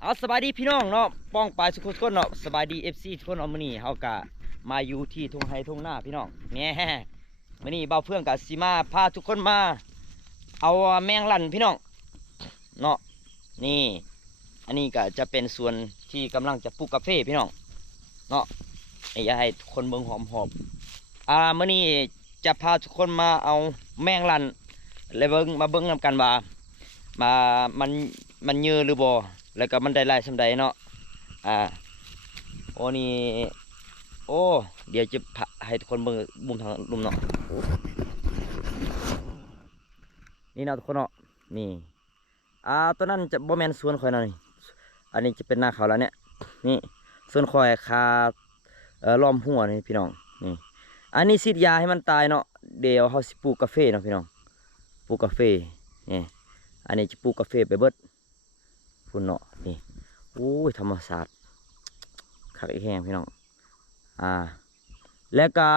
เอาสบายดีพี่น้องเนาะป้องปลายสุขุมก้นเนาะสบายดีFCทุกคนเนาะมื้อนี้เฮากะมาอยู่ที่ทุ่งไร่ทุ่งนาพี่น้องแหน่มื้อนี้เบาเฟื่องกะสิมาพาทุกคนมาเอาแมงลั่นพี่น้องเนาะนี่อันนี้ก็จะเป็นส่วนที่กำลังจะปลูกกาแฟพี่น้องเนาะอยากให้ทุกคนเบิ่งหอมมื้อนี้จะพาทุกคนมาเอาแมงลั่นแล้วมาเบิ่งนำกันว่ามามันเยอะหรือบ่แล้วก็มันได้หลายสำใดเนาะโอ้นี่โอ้เดี๋ยวจะให้ทุกคนเบิ่งมุมทางลุมเนาะนี่เนาะทุกคนเนาะนี่ตัวนั้นจะบ่แม่นสวนข่อยเนาะนี่อันนี้จะเป็นหน้าเขาแล้วเนี่ยนี่ส่วนข่อยคาล้อมหัวนี่พี่น้องนี่อันนี้ฉีดยาให้มันตายเนาะเดี๋ยวเฮาสิปลูกกาแฟเนาะพี่น้องปลูกกาแฟนี่อันนี้จะปลูกกาแฟไปเบิดพุ่นเนาะนี่โอ้ยธรรมศาสตร์คักอีกแห้งพี่น้องแล้วก็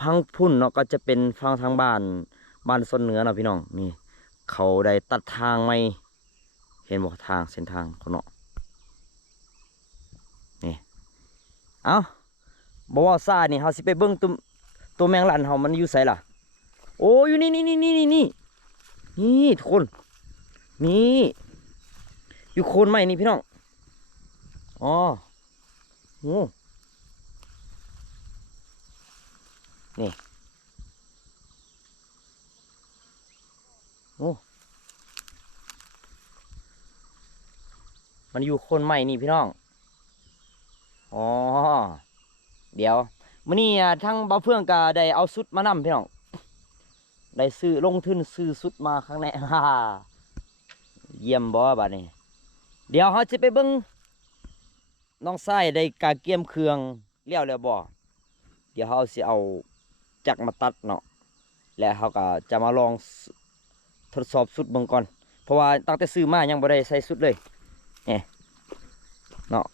พังพุ่นเนาะก็จะเป็นฟังทางบ้านส้นเหนือเนาะพี่น้องนี่เขาได้ตัดทางไม่เห็นบอกทางเส้นทางเขาเนาะนี่เอาบอกว่าซานี่เขาสิไปเบิ้งตัวแมงลั่นเขามันอยู่ไสล่ะโอ้อยู่นี่ทุกคนนี่อยู่โคนไม้นี่พี่น้องอ๋อโอ้นี่โอ้มันอยู่โคนไม้นี่พี่น้องอ๋อเดี๋ยวมื้อนี้ทั้งบ่าวเฟื่องก็ได้เอาสุดมานำพี่น้องได้ซื้อลงทุนซื้อสุดมาครั้งแรก เยี่ยมบ่บัดนี้เดี๋ยวเขาจะไปเบิ่งน้องไส้ได้กาเกียมเครื่องเลี้ยวแล้วบ่เดี๋ยวเขาสิเอาจักรมาตัดเนาะแล้วเขาก็จะมาลองทดสอบสุดเบิ่งก่อนเพราะว่าตั้งแต่ซื้อมายังบ่ได้ใส่สุดเลยเนี่ยเนาะ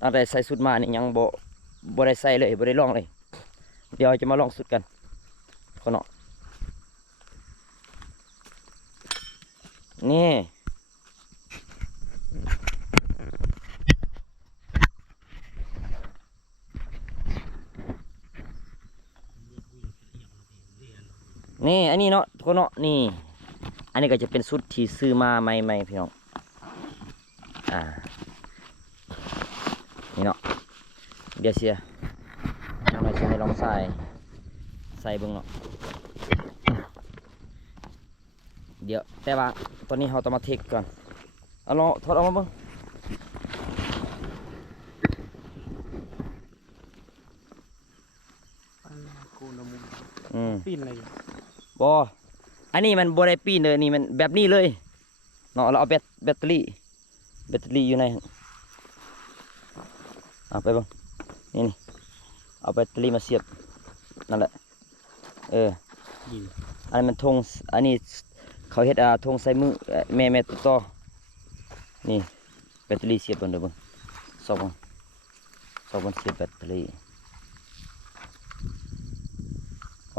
ตั้งแต่ใส่สุดมานี่ยังบ่ได้ใส่เลยบ่ได้ลองเลยเดี๋ยวจะมาลองสุดกันคนเนาะนี่อันนี้เนาะทุกคนเนาะนี่อันนี้ก็จะเป็นชุดที่ซื้อมาใหม่ๆพี่น้องนี่เนาะเดี๋ยวเสียน้องหน่อยจะให้ลองใส่เบิ่งเนาะเดี๋ยวแต่ว่าตอนนี้เราต้องมาเทคก่อนเอาลองถอดออกมาเบิ่งปีนอะไรบออันนี้มันบได้ปีนเลยนี่มันแบบนี้เลยเนาะเราเอาแบตเตอรี่อยู่ในเอาไปบ้างนี่เอาแบตเตอรี่มาเสียบนั่นแหละอันนี้มันธงอันนี้เขาเฮ็ดธงใส่มือแม่ต่อนี่แบตเตอรี่เสียบบนเด้อเบิ่งสองบนเสียบแบตเตอรี่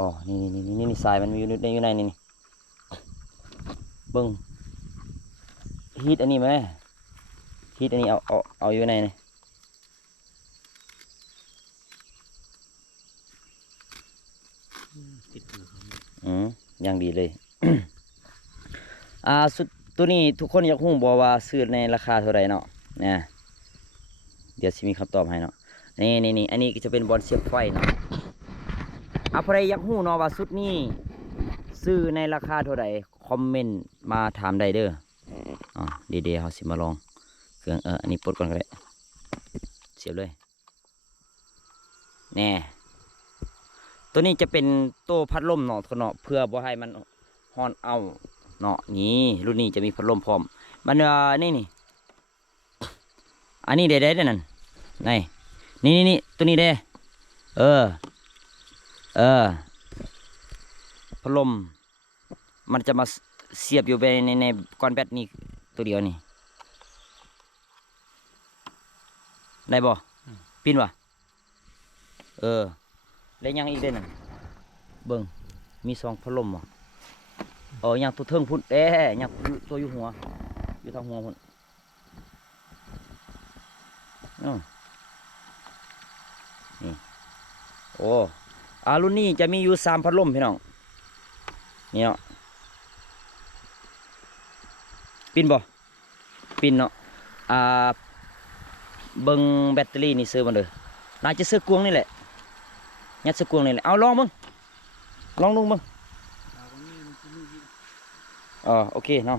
อ๋อนี่สายมันอยู่ในนี่เบิ่งฮีทอันนี้ไหมฮีทอันนี้เอาอยู่ในนี่อย่างดีเลย สุดตัวนี้ทุกคนอยากรู้บอกว่าซื้อในราคาเท่าไหร่เนาะนะเดี๋ยวสิมีคำตอบให้เนาะนี่อันนี้ก็จะเป็นบอลเสียบไฟเนาะใครอยากรู้เนาะว่าสุดนี้ซื้อในราคาเท่าไหร่คอมเมนต์มาถามได้เด้อเดี๋ยวเขาสิมาลองเครื่องอันนี้ปลดก่อนก็ได้เสียบเลยแน่ตัวนี้จะเป็นโต้พัดลมเนาะเนาะเพื่อบ่ให้มันฮ้อนเอาเนาะนี่รุ่นนี้จะมีพัดลมพร้อมมันนี่อันนี้ได้นั่นนี่ตัวนี้ได้พัดลมมันจะมาเสียบอยู่ในก้อนแบตนี่ตัวเดียวนี่ได้บ่ปิ้นวะแล้วยังอีกได้นั่นเบิ่ง มีสองพัดลมอ่ะอย่างตัวเทิงพุ่นอย่างตัวอยู่หัวอยู่ทางหัวพุ่นนี่โอ้รุ่นนี้จะมีอยู่3พัดลมพี่น้องนี่เนาะปินบ่ปินเนาะเบิ่งแบตเตอรี่นี่ซื้อมาเลยน่าจะซื้อกวงนี่แหละยัดซื้อกวงนี่แหละเอาลองมึงลองดูมึงโอเคเนาะ